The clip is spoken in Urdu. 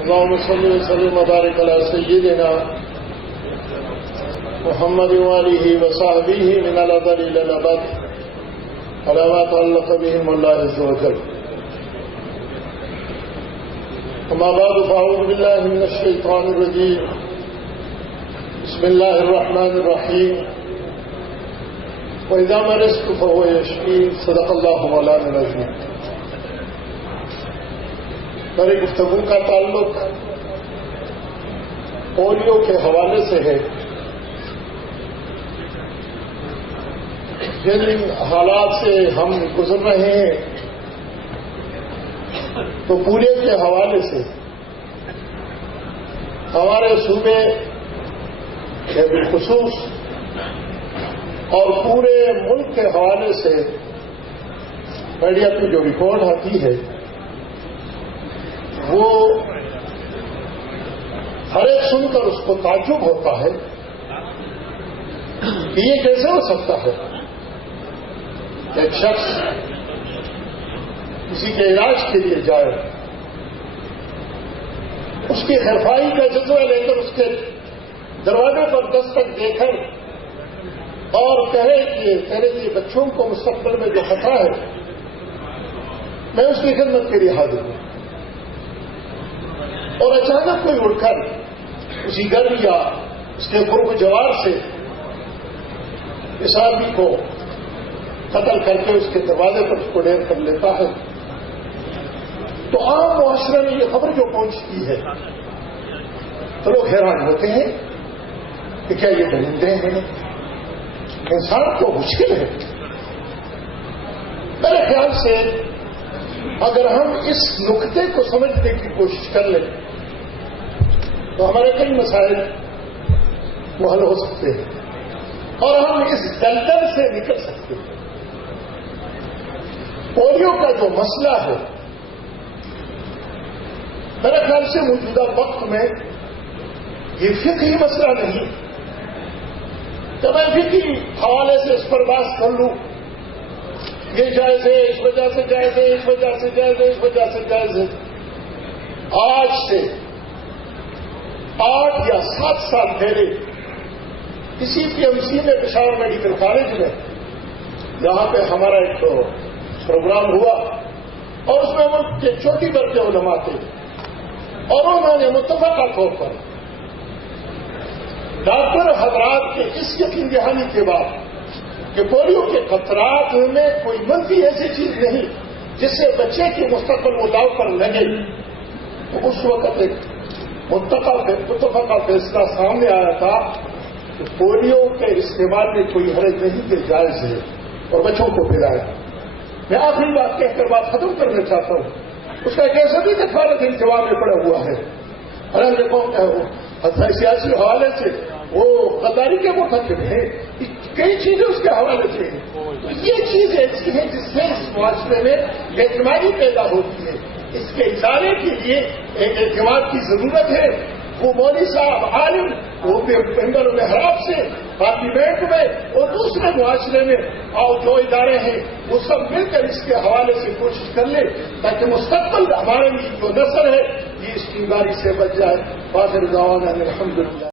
اللهم صل وسلم وبارك على سيدنا محمد وآله وصحبه من الأزل إلى الأبد على ما تعلق بهم الله عز وجل. أما بعد فأعوذ بالله من الشيطان الرجيم. بسم الله الرحمن الرحيم. وإذا مرضت فهو يشفين. صدق الله مولانا العظيم. میری گفتگو کا تعلق پولیو کے حوالے سے ہے. جن حالات سے ہم گزر رہے ہیں تو پورے کے حوالے سے ہمارے صوبے کے بالخصوص اور پورے ملک کے حوالے سے میڈیا کی جو رپورٹ آتی ہے وہ ہر ایک سن کر اس کو تعجب ہوتا ہے کہ یہ کیسے ہو سکتا ہے. ایک شخص کسی کے علاج کے لیے جائے, اس کی خیرخواہی کا جذبہ لے کر اس کے دروازے پر دستک دے کر اور کہے کہ تیرے لیے بچوں کو مستقبل میں جو خطرہ ہے میں اس کی خدمت کے لیے حاضر ہوں, اور اچانک کوئی اٹھ کر اسی گھر یا اس کے قرب جوار سے اس آدمی کو قتل کر کے اس کے دروازے پر اس کو ڈیر کر لیتا ہے, تو عام معاشرے میں یہ خبر جو پہنچتی ہے تو لوگ حیران ہوتے ہیں کہ کیا یہ درندے ہیں, انسان کو مشکل ہے. میرے خیال سے اگر ہم اس نقطے کو سمجھنے کی کوشش کر لیں تو ہمارے کئی مسائل وہ حل ہو سکتے ہیں اور ہم اس دلدل سے نکل سکتے ہیں. پولیو کا جو مسئلہ ہے میرے خیال سے موجودہ وقت میں یہ فقہی مسئلہ نہیں کہ میں فقہی حوالے سے اس پر بات کر لوں یہ جائز ہے, اس وجہ سے جائز ہے, اس وجہ سے جائز ہے, اس وجہ سے جائز ہے. آج سے 8 یا 7 سال پہلے کسی PMC میں پشاور میڈیکل کالج میں جہاں پہ ہمارا ایک پروگرام ہوا اور اس میں ملک کے چھوٹی بھر کے علماء تھے اور انہوں نے متفقہ طور پر ڈاکٹر حضرات کے اس یقین دہانی کے بعد کہ پولیو کے خطرات میں کوئی منفی ایسی چیز نہیں جس سے بچے کی مستقبل وہ داؤ پر لگے, تو اس وقت ایک متفقہ فیصلہ سامنے آیا تھا کہ پولیو کے استعمال میں کوئی حرج نہیں کہ جائز ہے اور بچوں کو پلائے. میں آخری بات کہہ کر بات ختم کرنا چاہتا ہوں. اس کا ایک ایسا بھی کفارت التوا میں پڑا ہوا ہے, سیاسی حوالے سے وہ غداری کے مرتکب ہیں, کئی چیزیں اس کے حوالے سے ہیں. یہ چیز ایسی ہے جس سے اس معاشرے میں اعتمادی پیدا ہوتی ہے. اس کے ادارے کے لیے ایک اعتماد کی ضرورت ہے. وہ مولوی صاحب عالم وہ ممبر محراب سے پارلیمنٹ میں اور دوسرے معاشرے میں اور جو ادارے ہیں وہ سب مل کر اس کے حوالے سے کوشش کر لیں تاکہ مستقبل ہمارے لیے جو نسل ہے یہ اس کی بیماری سے بچ جائے. باخر دعوانا الحمدللہ.